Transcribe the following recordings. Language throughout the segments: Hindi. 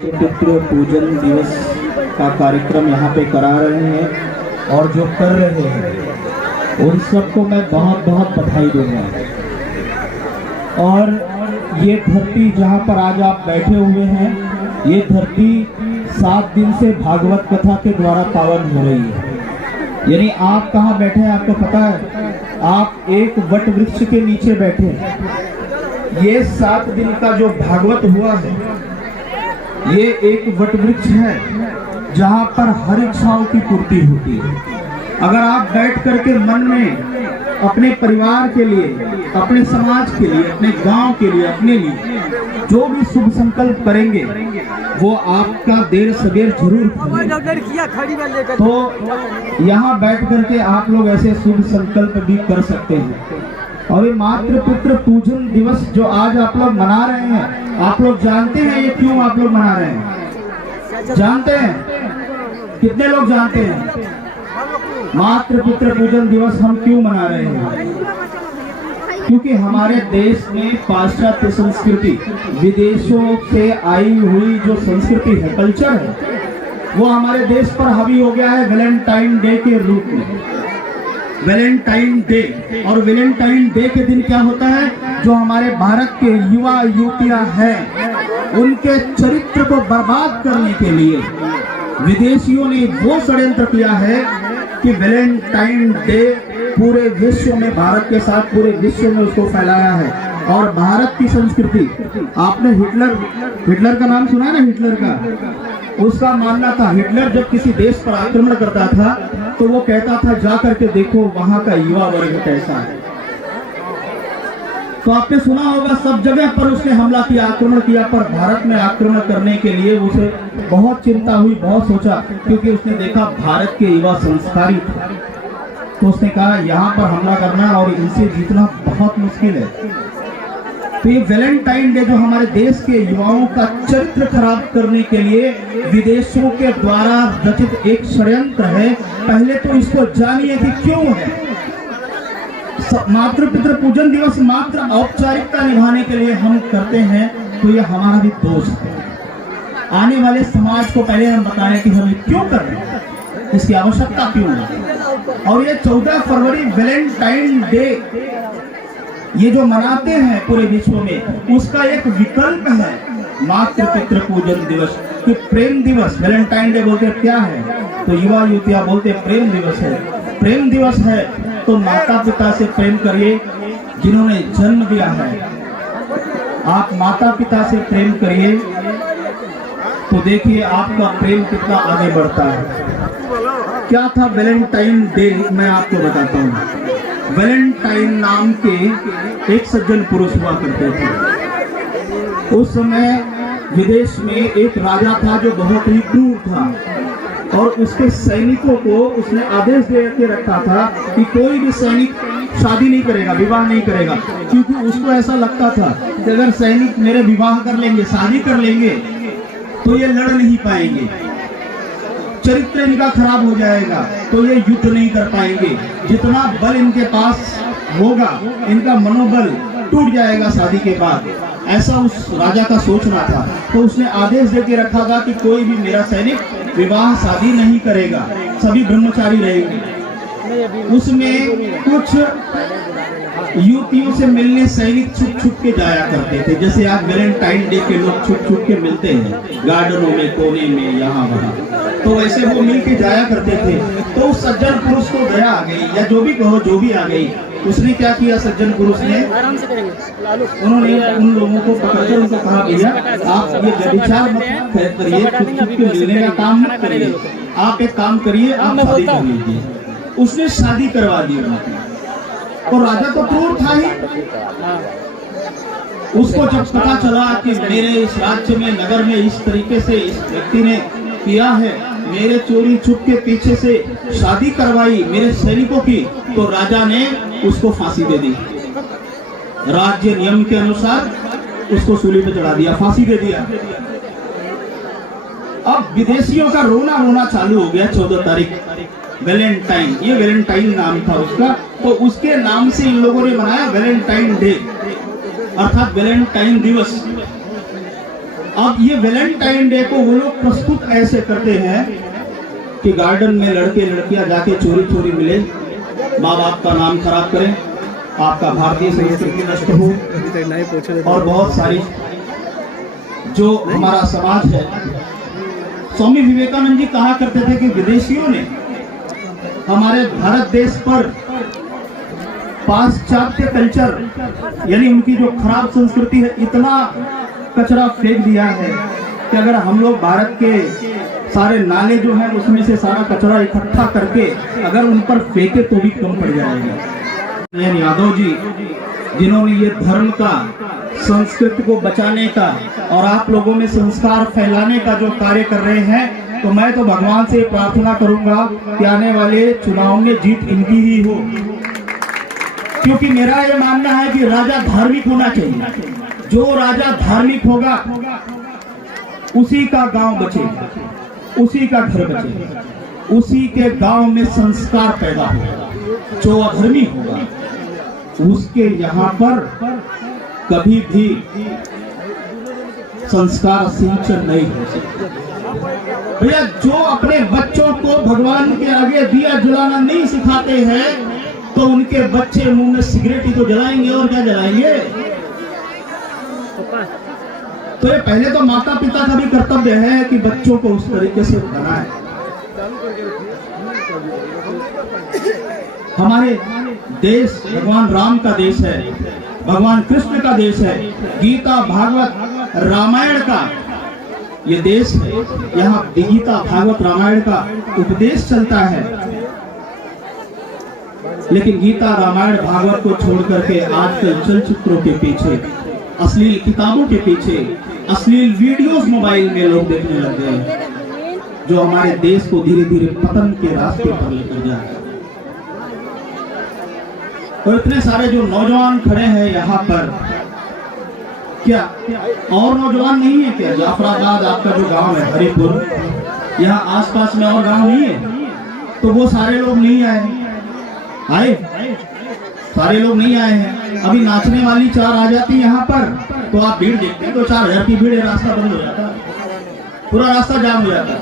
पितृ पूजन दिवस का कार्यक्रम यहाँ पे करा रहे हैं और जो कर रहे हैं उन सबको मैं बहुत बहुत बधाई दूंगा। और ये धरती जहाँ पर आज आप बैठे हुए हैं, ये धरती 7 दिन से भागवत कथा के द्वारा पावन हो रही है। यानी आप कहाँ बैठे हैं आपको पता है? आप एक वट वृक्ष के नीचे बैठे हैं। ये 7 दिन का जो भागवत हुआ है, ये एक वट वृक्ष है जहाँ पर हर इच्छाओं की पूर्ति होती है। अगर आप बैठ करके मन में अपने परिवार के लिए, अपने समाज के लिए, अपने गांव के लिए, अपने लिए जो भी शुभ संकल्प करेंगे वो आपका देर सवेर जरूर होगा। तो यहाँ बैठ करके आप लोग ऐसे शुभ संकल्प भी कर सकते हैं। और ये मातृ पितृ पूजन दिवस जो आज आप लोग मना रहे हैं, आप लोग जानते हैं ये क्यों आप लोग मना रहे हैं? जानते हैं? कितने लोग जानते हैं मातृ पितृ पूजन दिवस हम क्यों मना रहे हैं? क्योंकि हमारे देश में पाश्चात्य संस्कृति, विदेशों से आई हुई जो संस्कृति है, कल्चर है, वो हमारे देश पर हावी हो गया है वैलेंटाइन डे के रूप में। वैलेंटाइन डे, और वैलेंटाइन डे के दिन क्या होता है? जो हमारे भारत के युवा युवतियां हैं, उनके चरित्र को बर्बाद करने के लिए विदेशियों ने वो षड्यंत्र किया है कि वैलेंटाइन डे पूरे विश्व में, भारत के साथ पूरे विश्व में उसको फैलाया है। और भारत की संस्कृति, आपने हिटलर का नाम सुना है ना? हिटलर का, उसका मानना था हिटलर जब किसी देश पर आक्रमण करता था तो वो कहता था जा करके देखो वहां का युवा वर्ग कैसा है। तो आपने सुना होगा सब जगह पर उसने हमला किया, आक्रमण किया, पर भारत में आक्रमण करने के लिए उसे बहुत चिंता हुई, बहुत सोचा, क्योंकि उसने देखा भारत के युवा संस्कारी थे। तो उसने कहा यहाँ पर हमला करना और इनसे जीतना बहुत मुश्किल है। तो ये वैलेंटाइन डे जो हमारे देश के युवाओं का चरित्र खराब करने के लिए विदेशों के द्वारा रचित एक षड्यंत्र है। पहले तो इसको जानिए कि क्यों है। मातृ पितृ पूजन दिवस मात्र औपचारिकता निभाने के लिए हम करते हैं, तो ये हमारा भी दोष है। आने वाले समाज को पहले हम बताएं कि हम क्यों कर रहे हैं, इसकी आवश्यकता क्यों है। और ये 14 फरवरी वैलेंटाइन डे ये जो मनाते हैं पूरे विश्व में, उसका एक विकल्प है मातृ पितृ पूजन दिवस, कि प्रेम दिवस। वैलेंटाइन डे बोलते क्या है? तो युवा युवतियां बोलते प्रेम दिवस है। प्रेम दिवस है तो माता पिता से प्रेम करिए जिन्होंने जन्म दिया है। आप माता पिता से प्रेम करिए तो देखिए आपका प्रेम कितना आगे बढ़ता है। क्या था वैलेंटाइन डे? मैं आपको बताता हूँ। वैलेंटाइन नाम के एक सज्जन पुरुष हुआ करते थे। उस समय विदेश में एक राजा था जो बहुत ही क्रूर था, और उसके सैनिकों को उसने आदेश दे के रखा था कि कोई भी सैनिक शादी नहीं करेगा, विवाह नहीं करेगा, क्योंकि उसको ऐसा लगता था कि अगर सैनिक मेरे विवाह कर लेंगे, शादी कर लेंगे, तो ये लड़ नहीं पाएंगे, चरित्र इनका खराब हो जाएगा, तो ये युद्ध नहीं कर पाएंगे, जितना बल इनके पास होगा इनका मनोबल टूट जाएगा शादी के बाद। ऐसा उस राजा का सोचना था। तो उसने आदेश देके रखा था कि कोई भी मेरा सैनिक विवाह शादी नहीं करेगा, सभी ब्रह्मचारी रहेंगे। उसमें कुछ युवतियों से मिलने सैनिक छुप छुप के जाया करते थे, जैसे आज वैलेंटाइन डे के लोग छुप छुप के मिलते हैं गार्डनों में, कोने में, यहाँ वहाँ, तो वैसे वो मिल के जाया करते थे। तो उस सज्जन पुरुष को दया आ गई, या जो भी कहो, जो भी आ गई। उसने क्या किया? सज्जन पुरुष ने, उन्होंने उन लोगों को पकड़कर उनको कहा भैया आप ये व्यभिचार मत करिए, छुप छुप के मिलने का काम मत करिए, आप एक काम करिए, आप शादी कर लीजिए। उसने शादी करवा दी उनकी। और राजा तो क्रूर था ही। उसको जब पता चला कि मेरे इस राज्य में, नगर में इस तरीके से इस व्यक्ति ने किया है, मेरे चोरी छुप के पीछे से शादी करवाई मेरे सैनिकों की, तो राजा ने उसको फांसी दे दी। राज्य नियम के अनुसार उसको सूली पे चढ़ा दिया, फांसी दे दिया। अब विदेशियों का रोना रोना चालू हो गया। 14 तारीख वैलेंटाइन, ये वैलेंटाइन नाम था उसका, तो उसके नाम से इन लोगों ने मनाया वैलेंटाइन डे, अर्थात वैलेंटाइन दिवस। अब ये वैलेंटाइन डे को वो लोग प्रस्तुत ऐसे करते हैं कि गार्डन में लड़के लड़कियां जाके चोरी चोरी मिले, माँ बाप का नाम खराब करें, आपका भारतीय संस्कृति नष्ट हो, और बहुत सारी जो हमारा समाज है। स्वामी विवेकानंद जी कहा करते थे कि विदेशियों ने हमारे भारत देश पर पाश्चात्य कल्चर यानी उनकी जो खराब संस्कृति है इतना कचरा फेंक दिया है कि अगर हम लोग भारत के सारे नाले जो हैं उसमें से सारा कचरा इकट्ठा करके अगर उन पर फेंके तो भी कम पड़ जाएगा। नयन यादव जी जिन्होंने ये धर्म का, संस्कृति को बचाने का और आप लोगों में संस्कार फैलाने का जो कार्य कर रहे हैं, तो मैं तो भगवान से प्रार्थना करूंगा कि आने वाले चुनाव में जीत इनकी ही हो, क्योंकि मेरा ये मानना है कि राजा धार्मिक होना चाहिए। जो राजा धार्मिक होगा उसी का गांव बचेगा, उसी का घर बचेगा, उसी के गांव में संस्कार पैदा होगा। जो अधर्मी होगा उसके यहाँ पर कभी भी संस्कार सिंचन नहीं हो सकता। भैया जो अपने बच्चों को भगवान के आगे दिया जलाना नहीं सिखाते हैं तो उनके बच्चे मुंह में सिगरेट ही तो जलाएंगे और क्या जलाएंगे। तो ये पहले तो माता पिता का भी कर्तव्य है कि बच्चों को उस तरीके से बनाए। हमारे देश भगवान राम का देश है, भगवान कृष्ण का देश है, गीता भागवत रामायण का ये देश है। यहाँ गीता भागवत रामायण का उपदेश चलता है, लेकिन गीता रामायण भागवत को छोड़ करके आजकल चलचित्रों के पीछे, अश्लील किताबों के पीछे, अश्लील वीडियोस मोबाइल में लोग देखने लग गए, जो हमारे देश को धीरे धीरे पतन के रास्ते पर लेकर जा रहे हैं। तो इतने सारे जो नौजवान खड़े हैं यहाँ पर, क्या और नौजवान नहीं है क्या? जाफराबाद आपका जो गांव है हरिपुर, यहाँ आसपास में और गांव नहीं है? तो वो सारे लोग नहीं आए, सारे लोग नहीं आए हैं। अभी नाचने वाली 4 आ जाती यहाँ पर तो आप भीड़ देखते हैं, तो 4000 की भीड़, रास्ता बंद हो जाता, पूरा रास्ता जाम हो जाता।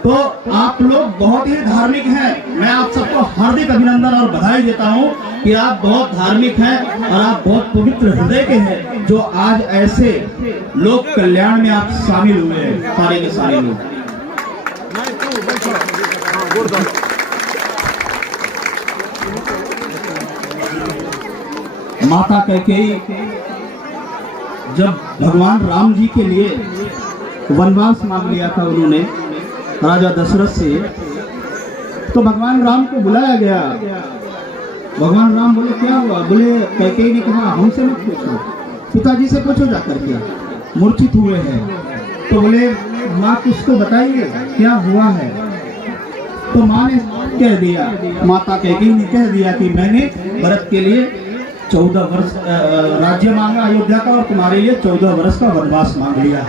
तो आप लोग बहुत ही धार्मिक हैं। मैं आप सबको हार्दिक अभिनंदन और बधाई देता हूं कि आप बहुत धार्मिक हैं और आप बहुत पवित्र हृदय के हैं, जो आज ऐसे लोक कल्याण में आप शामिल हुए हैं, सारे के सारे लोग। माता कैकेयी जब भगवान राम जी के लिए वनवास मांग लिया था उन्होंने राजा दशरथ से, तो भगवान राम को बुलाया गया। भगवान राम बोले क्या हुआ? बोले कैकेयी ने कहा हमसे मत पूछो, पिताजी से पूछो जाकर के, मूर्छित हुए हैं। तो बोले माँ कुछ तो बताइए क्या हुआ है? तो माँ ने कह दिया, माता कैकेयी ने कह दिया कि मैंने भरत के लिए 14 वर्ष राज्य मांगा अयोध्या का और तुम्हारे लिए 14 वर्ष का वनवास मांग लिया।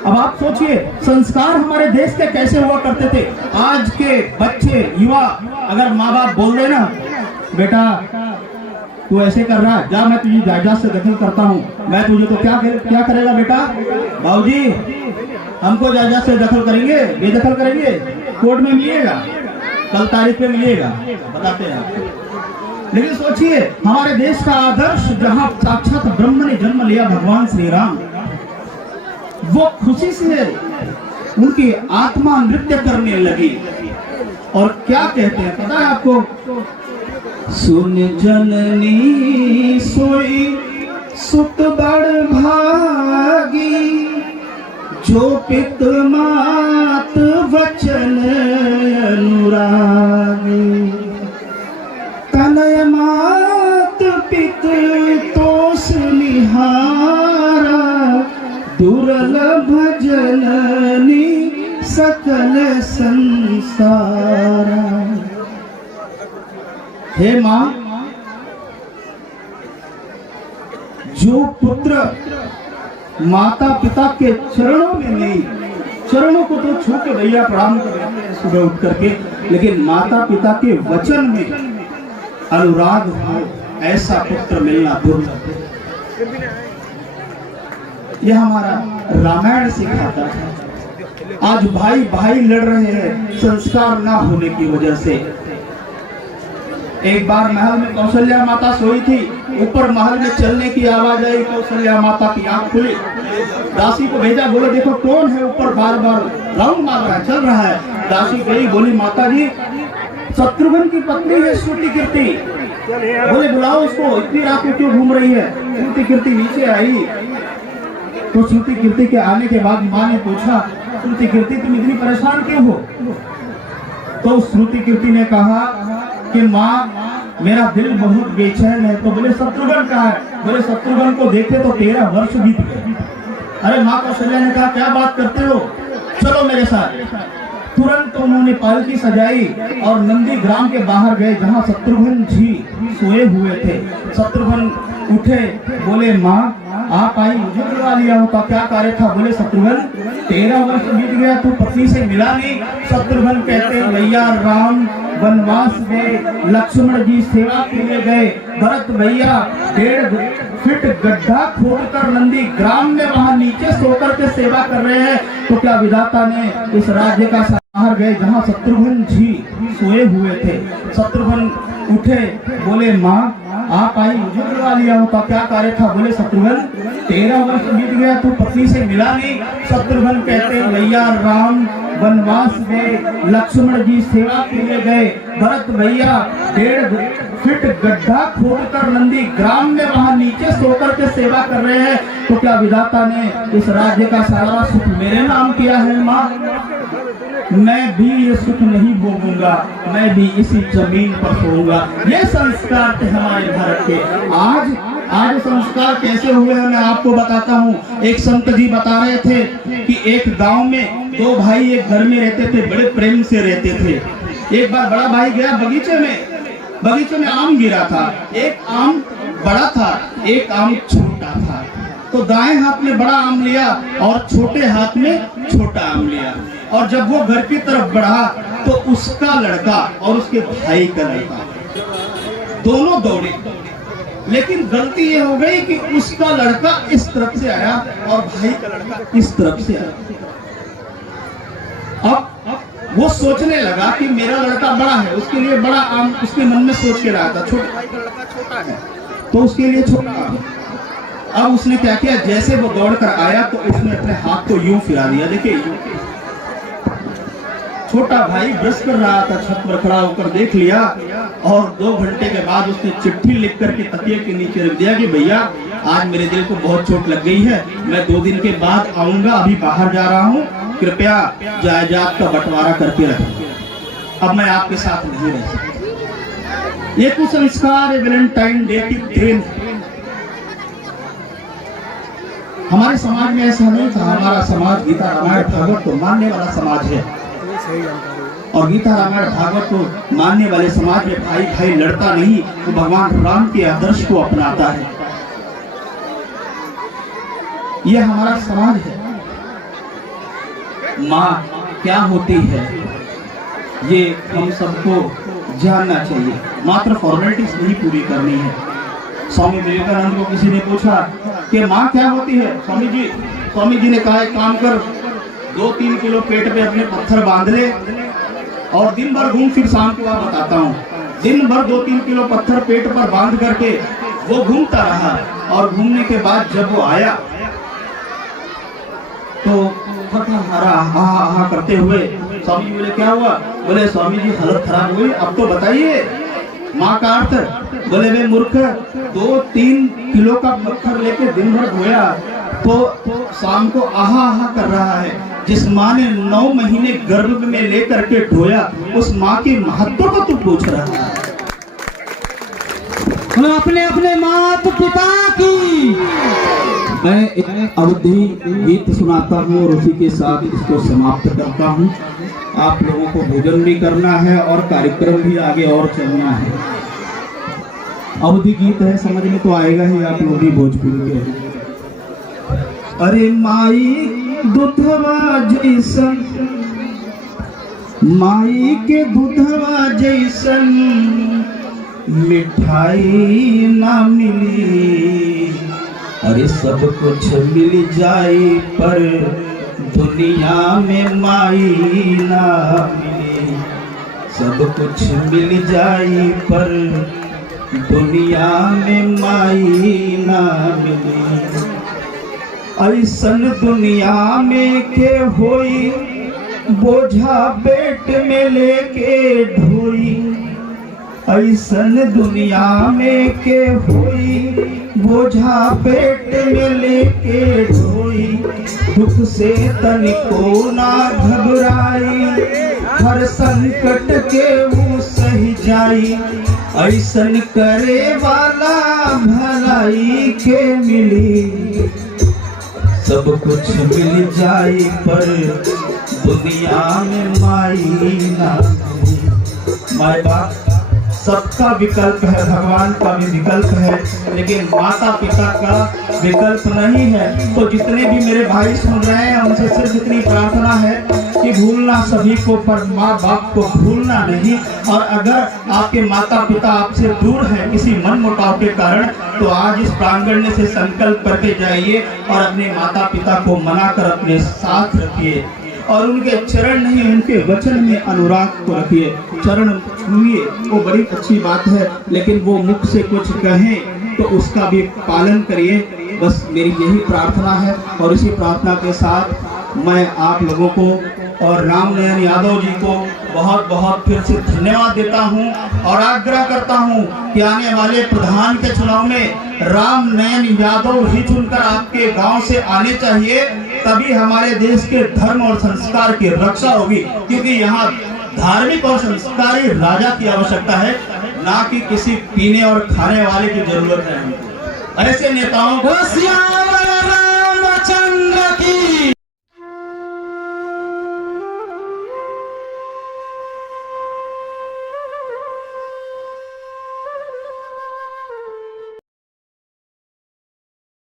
अब आप सोचिए संस्कार हमारे देश के कैसे हुआ करते थे। आज के बच्चे युवा अगर माँ बाप बोल दे ना, बेटा तू ऐसे कर रहा है, जा मैं तुझे जायदाद से दखल करता हूँ, मैं तुझे तो क्या करेगा बेटा? बाबूजी हमको जायदाद से दखल करेंगे, बेदखल करेंगे, कोर्ट में मिलेगा, कल तारीख पे मिलेगा, बताते हैं। लेकिन सोचिए हमारे देश का आदर्श जहाँ साक्षात ब्रह्म ने जन्म लिया, भगवान श्री राम, वो खुशी से उनकी आत्मा नृत्य करने लगी। और क्या कहते हैं पता है आपको? सुन जननी सोई सुत बड़ भागी, जो पित मात वचन अनुरागी, तनय मात पित तोष निहारा, दुर्लभ जननी सकल संसारा। हे माँ, जो पुत्र माता पिता के चरणों में नहीं, चरणों को तो छू के भैया प्रणाम कर सुबह उठ करके, लेकिन माता पिता के वचन में अनुराग हो, ऐसा पुत्र मिलना दुर्लभ है। ये हमारा रामायण सिखाता है। आज भाई भाई लड़ रहे हैं संस्कार ना होने की वजह से। एक बार महल में कौशल्या माता सोई थी, ऊपर महल में चलने की आवाज आई, कौशल्या माता की आंख खुली, दासी को भेजा, बोले देखो कौन है ऊपर बार बार राउंड मार रहा है, चल रहा है। दासी गई, बोली माता जी शत्रुघ्न की पत्नी है श्रुति कीर्ति, बोले बुलाओ उसको, इतनी रात में क्यों घूम रही है। श्रुति कीर्ति नीचे आई तो श्रुति कीर्ति के आने के बाद माँ ने पूछा, श्रुति कीर्ति तुम इतनी परेशान क्यों हो। तो श्रुति कीर्ति ने कहा कि माँ मेरा दिल बहुत बेचैन है। तो बोले शत्रुघ्न कहाँ है। बोले शत्रुघ्न को देखे तो 13 वर्ष बीत गए। अरे माँ कौशल्या ने कहा क्या बात करते हो, चलो मेरे साथ। तुरंत उन्होंने पालकी सजाई और नंदी ग्राम के बाहर गए जहाँ शत्रुघ्न जी सोए हुए थे। शत्रुघ्न उठे, बोले माँ आप आई, मुझे बुला लिया होता, क्या कार्य था। बोले शत्रुघ्न 13 वर्ष बीत गया, तू पत्नी से मिला नहीं। शत्रुघ्न कहते भैया राम वनवास गए, लक्ष्मण जी सेवा के लिए गए, भरत भैया 1.5 फीट गड्ढा खोदकर नंदी ग्राम में वहां नीचे सोकर के सेवा कर रहे हैं। तो क्या विधाता ने इस राज्य का बाहर गए जहाँ शत्रुघ्न जी सोए हुए थे। शत्रुघ्न उठे, बोले माँ आप आई, मुझे बुला लिया होता, क्या कार्य था। बोले शत्रुघ्न 13 वर्ष बीत गया, तू पत्नी से मिला नहीं। शत्रुघ्न कहते भैया राम वनवास गए, लक्ष्मण जी सेवा के लिए गए, भरत भैया 1.5 फीट गड्ढा खोदकर नंदी ग्राम में वहां नीचे सोकर के सेवा कर रहे हैं। तो क्या विधाता ने इस राज्य का सारा सुख मेरे नाम किया है। माँ मैं भी ये सुख नहीं भोगूंगा, मैं भी इसी जमीन पर सोऊंगा। ये संस्कार थे हमारे भारत के। आज संस्कार कैसे हुए हैं मैं आपको बताता हूँ। एक संत जी बता रहे थे कि एक गांव में 2 भाई एक घर में रहते थे, बड़े प्रेम से रहते थे। एक बार बड़ा भाई गया बगीचे में आम गिरा था। एक आम बड़ा था, एक आम छोटा था। तो दाएं हाथ में बड़ा आम लिया और छोटे हाथ में छोटा आम लिया। और जब वो घर की तरफ बढ़ा तो उसका लड़का और उसके भाई का लड़का दोनों दौड़े, लेकिन गलती ये हो गई कि उसका लड़का इस तरफ से आया और भाई का लड़का इस तरफ से आया। अब वो सोचने लगा कि मेरा लड़का बड़ा है, उसके लिए बड़ा आम उसके मन में सोच के रहा था। छोटे भाई का लड़का छोटा है तो उसके लिए छोटा आम। अब उसने क्या किया, जैसे वो दौड़कर आया तो उसने अपने हाथ को यूं फिरा दिया। देखिए छोटा भाई ब्रश कर रहा था, छत पर खड़ा होकर देख लिया और 2 घंटे के बाद उसने चिट्ठी लिख करके तकिए के नीचे रख दिया कि भैया आज मेरे दिल को बहुत चोट लग गई है, मैं 2 दिन के बाद आऊंगा, अभी बाहर जा रहा हूँ, कृपया जायदाद का बंटवारा करके रखें, अब मैं आपके साथ नहीं रह सकता। ये कुसंस्कार वैलेंटाइन डे की देन। हमारे समाज में ऐसा नहीं था। हमारा समाज गीता रामायण भागवत को मानने वाला समाज है और गीता रामायण भागवत को मानने वाले समाज में भाई भाई लड़ता नहीं, तो भगवान राम के आदर्श को अपनाता है। यह हमारा समाज है। माँ क्या होती है ये हम सबको जानना चाहिए, मात्र फॉर्मेलिटीज नहीं पूरी करनी है। स्वामी विवेकानंद को किसी ने पूछा कि माँ क्या होती है। स्वामी जी ने कहा एक काम कर, 2-3 किलो पेट पे अपने पत्थर बांध ले और दिन भर घूम, फिर शाम को आप बताता हूँ। दिन भर 2-3 किलो पत्थर पेट पर बांध करके वो घूमता रहा और घूमने के बाद जब वो आया तो थका हारा हा करते हुए स्वामी जी बोले क्या हुआ। बोले स्वामी जी हालत खराब हुई, अब तो बताइए। माँ का अर्थ, बोले वे मूर्ख 2-3 किलो का पत्थर लेके दिन भर धोया तो शाम को आहा आहा कर रहा है। जिस माँ ने 9 महीने गर्भ में लेकर के ढोया, उस माँ के महत्व को तू पूछ रहा है। अपने अपने माता पिता की। मैं एक अवधि गीत सुनाता हूँ और उसी के साथ इसको समाप्त करता हूँ। आप लोगों को भोजन भी करना है और कार्यक्रम भी आगे और चलना है। अवधि गीत है, समझ में तो आएगा ही आप लोग भी भोजपुरी के। अरे माई दूधवा जैसन, माई के दूधवा जैसन मिठाई ना मिली, अरे सब कुछ मिल जाए पर दुनिया में माई ना मिली। सब कुछ मिल जाए पर दुनिया में माई ना मिली। ऐसन दुनिया में के होई बोझा पेट में लेके ढोई। ऐसन दुनिया में के होई बोझा पेट में लेके ढोई। दुख से तनिको ना घबराई, हर संकट के वो सही जाई। ऐसन करे वाला भलाई के मिली। सब कुछ मिल जाए पर दुनिया में माई ना मिली। माई बाप सबका विकल्प है, भगवान का भी विकल्प है, लेकिन माता पिता का विकल्प नहीं है। तो जितने भी मेरे भाई सुन रहे हैं उनसे सिर्फ इतनी प्रार्थना है कि भूलना सभी को, पर माँ बाप को भूलना नहीं। और अगर आपके माता पिता आपसे दूर हैं किसी मन मुटाव के कारण, तो आज इस प्रांगण में से संकल्प करके जाइए और अपने माता पिता को मनाकर अपने साथ रखिए और उनके चरण नहीं उनके वचन में अनुराग को रखिए। चरण छूइए वो बड़ी अच्छी बात है, लेकिन वो मुख से कुछ कहें तो उसका भी पालन करिए। बस मेरी यही प्रार्थना है और इसी प्रार्थना के साथ मैं आप लोगों को और राम नयन यादव जी को बहुत बहुत फिर से धन्यवाद देता हूं और आग्रह करता हूं कि आने वाले प्रधान के चुनाव में राम नयन यादव ही चुनकर आपके गांव से आने चाहिए। तभी हमारे देश के धर्म और संस्कार की रक्षा होगी, क्योंकि यहाँ धार्मिक और संस्कारी राजा की आवश्यकता है, ना कि किसी पीने और खाने वाले की जरूरत है। ऐसे नेताओं को